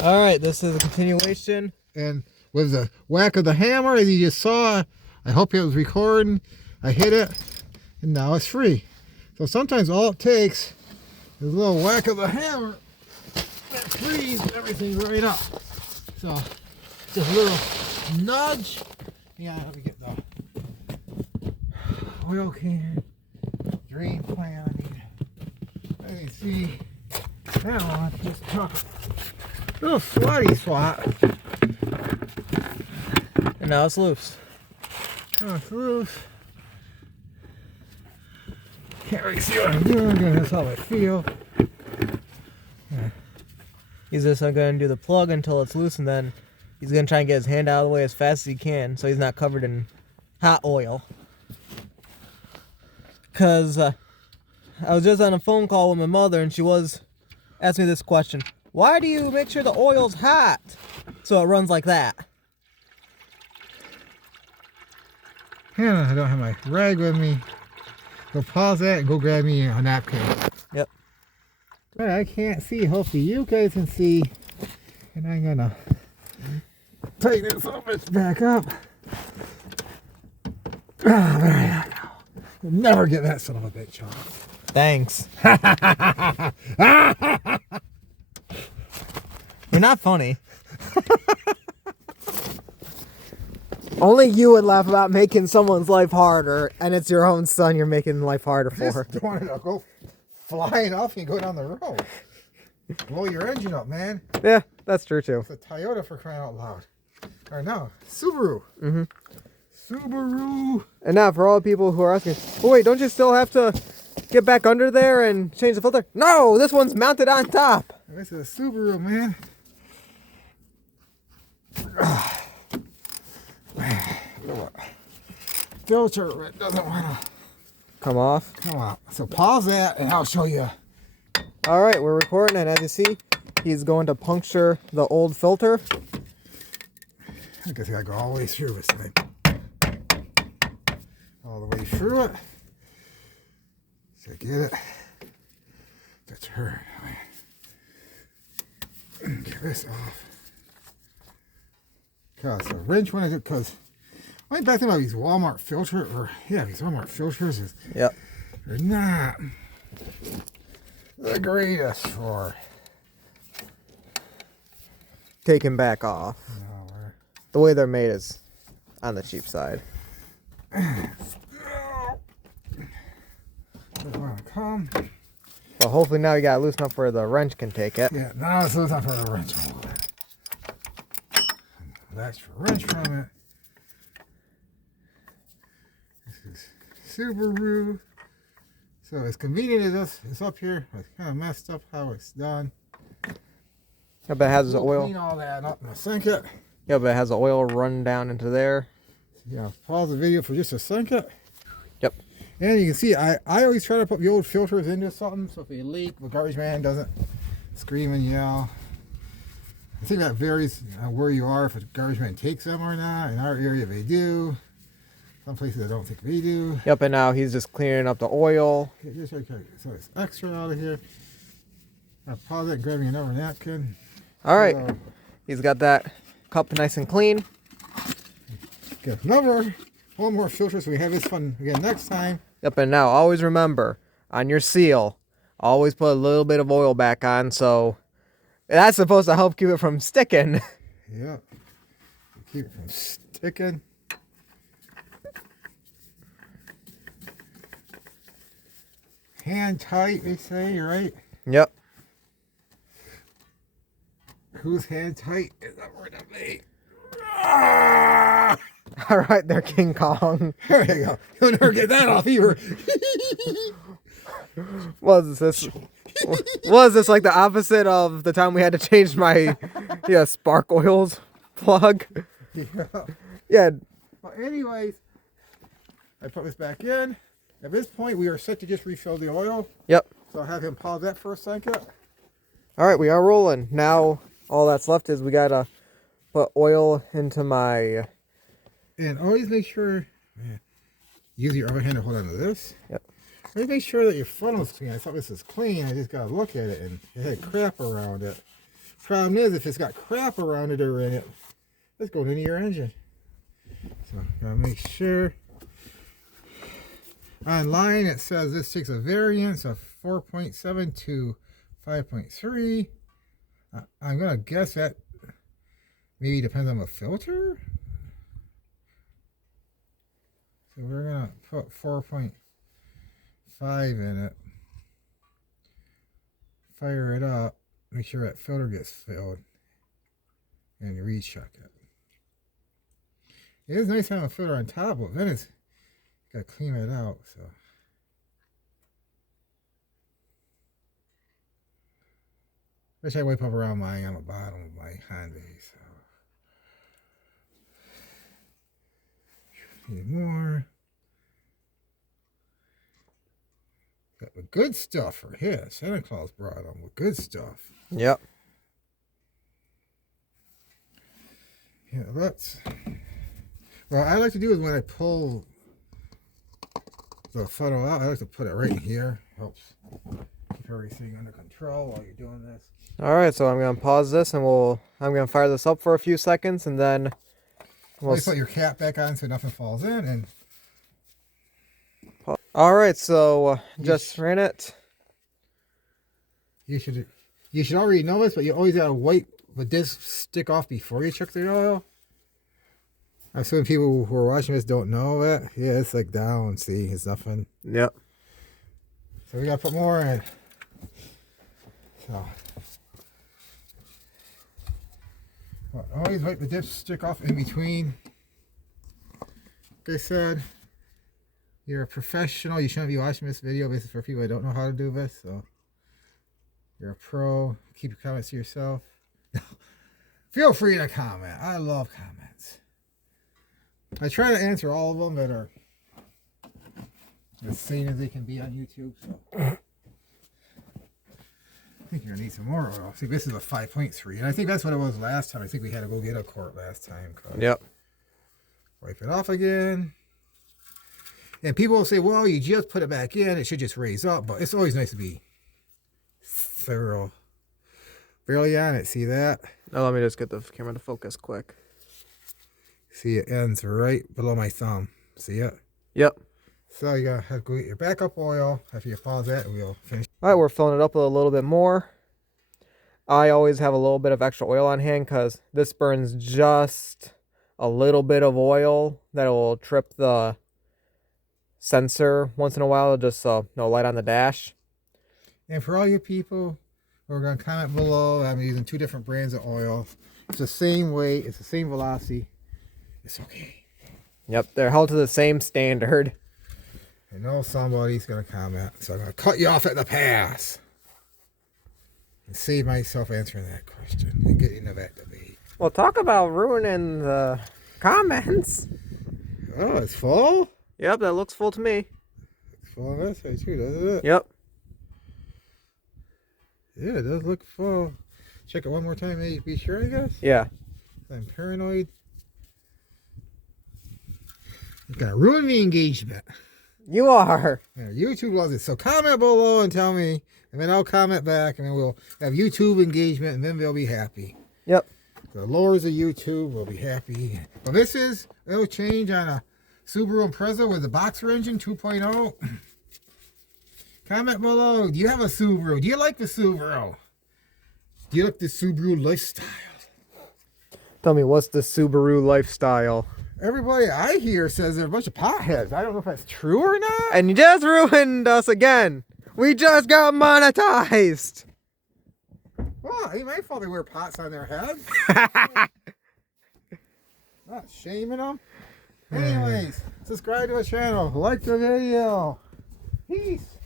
All right, this is a continuation. And with the whack of the hammer, as you just saw, I hope it was recording. I hit it, and now it's free. So sometimes all it takes is a little whack of the hammer that frees everything right up. So just a little nudge. Yeah, let me get the oil can, drain plan. I can see that one just took a little swatty swat. And now it's loose. Now it's loose. Can't really see what I'm doing. That's how I feel. Yeah. He's just going to do the plug until it's loose, and then he's going to try and get his hand out of the way as fast as he can so he's not covered in hot oil. Because I was just on a phone call with my mother, and she was asking me this question. Why do you make sure the oil's hot so it runs like that? Yeah, I don't have my rag with me. Go pause that and go grab me a napkin. Yep. But I can't see. Hopefully you guys can see. And I'm gonna tighten this up back up. Ah, there I go. You'll never get that son of a bitch off. Thanks. You're not funny. Only you would laugh about making someone's life harder, and it's your own son you're making life harder for. Just don't want it to go flying off and go down the road. Blow your engine up, man. Yeah, that's true too. It's a Toyota for crying out loud. Or no, Subaru. Mm-hmm. Subaru. And now for all the people who are asking, oh wait, don't you still have to get back under there and change the filter? No, this one's mounted on top. This is a Subaru, man. Filter doesn't want to come off. come out. So pause that and I'll show you. All right, we're recording, and as you see, he's going to puncture the old filter. I guess I gotta go all the way through this thing. All the way through it. So get it. That's her. Get this off. Cause the wrench one is it because my bad thing about these Walmart filters, or yeah, these Walmart filters is Yep. they're not the greatest for Taken back off. The way they're made is on the cheap side. Come. But hopefully now you got it loose enough where the wrench can take it. Yeah, now it's loose enough for the wrench. That's for wrench from it. This is Subaru. So as convenient as this, it's up here. It's kind of messed up how it's done. Yeah, but it has the We'll oil. clean all that up and sink it. Yeah, but it has the oil run down into there. Yeah, pause the video for just a second. Yep. And you can see, I always try to put the old filters into something so if they leak, the garbage man doesn't scream and yell. I think that varies where you are, if a garbage man takes them or not. In our area, they do. Some places I don't think they do. Yep, and now he's just clearing up the oil. Okay, so it's extra out of here. I'll pause it and grab me another napkin. All right. He's got that cup nice and clean. Get one more filter so we have this fun again next time. Yep, and now always remember, on your seal, always put a little bit of oil back on, so that's supposed to help keep it from sticking. Yeah. Keep it from sticking. Hand tight, they say, right? Yep. Whose hand tight is that word of me? Ah! All right, there, King Kong. There you go. You'll never get that off either. Was this like the opposite of the time we had to change my spark oils plug? Yeah. Yeah. Well, anyways, I put this back in. At this point, we are set to just refill the oil. Yep. So I'll have him pause that for a second. All right, we are rolling. Now all that's left is we gotta put oil into my. And always make sure, use your other hand to hold on to this. Yep. Always make sure that your funnel's clean. I thought this was clean. I just gotta look at it and it had crap around it. problem is if it's got crap around it or in it, it's going into your engine. So gotta make sure. Online it says this takes a variance of 4.7 to 5.3. I'm gonna guess that maybe depends on the filter. So we're gonna put 4.5 in it. Fire it up. Make sure that filter gets filled. And recheck it. It is nice having a filter on top, but then it's gotta clean it out. So wish I wipe up around mine on the bottom of my Honda. So need more. Got the good stuff for his. Santa Claus brought him with good stuff. Yep. Yeah, that's. Well, I like to do is when I pull the funnel out, I like to put it right in here. Helps keep everything under control while you're doing this. All right, so I'm gonna pause this and I'm gonna fire this up for a few seconds and then we'll put your cap back on so nothing falls in. And all right, so just ran it. You should already know this, but you always gotta wipe the disc stick off before you check the oil. I'm assuming people who are watching this don't know that. Yeah, it's like down. See, it's nothing. Yep. So we gotta put more in. So always wipe the dipstick off in between. Like I said, you're a professional. You shouldn't be watching this video. This is for people that don't know how to do this. So you're a pro. Keep your comments to yourself. Feel free to comment. I love comments. I try to answer all of them that are as sane as they can be on YouTube. So I think you're gonna need some more oil. See, this is a 5.3, and I think that's what it was last time. I think we had to go get a quart last time. Yep. Wipe it off again. And people will say, well, you just put it back in. It should just raise up. But it's always nice to be thorough. Barely on it. See that? Now let me just get the camera to focus quick. See, it ends right below my thumb. See it? Yep. So you gotta have to go get your backup oil. After you pause that, we'll finish. All right, we're filling it up a little bit more. I always have a little bit of extra oil on hand because this burns just a little bit of oil that will trip the sensor once in a while, just no light on the dash. And for all you people who are going to comment below, I'm using 2 different brands of oil. It's the same weight, it's the same velocity. It's okay. Yep, they're held to the same standard. I know somebody's going to comment, so I'm going to cut you off at the pass and save myself answering that question and get into that debate. Well, talk about ruining the comments. Oh, it's full? Yep, that looks full to me. It's full on that side too, doesn't it? Yep. Yeah, it does look full. Check it one more time, maybe be sure, I guess. Yeah. I'm paranoid. It's gonna ruin the engagement. You are. Yeah, YouTube loves it. So comment below and tell me, and then I'll comment back, and then we'll have YouTube engagement, and then they'll be happy. Yep. The lowers of YouTube will be happy. Well, this is a little change on a Subaru Impreza with the boxer engine 2.0. Comment below. Do you have a Subaru? Do you like the Subaru? Do you like the Subaru lifestyle? Tell me, what's the Subaru lifestyle? Everybody I hear says they're a bunch of potheads. I don't know if that's true or not. And you just ruined us again. We just got monetized. Well, it ain't my fault they wear pots on their heads. Not shaming them. Anyways, subscribe to the channel. Like the video. Peace.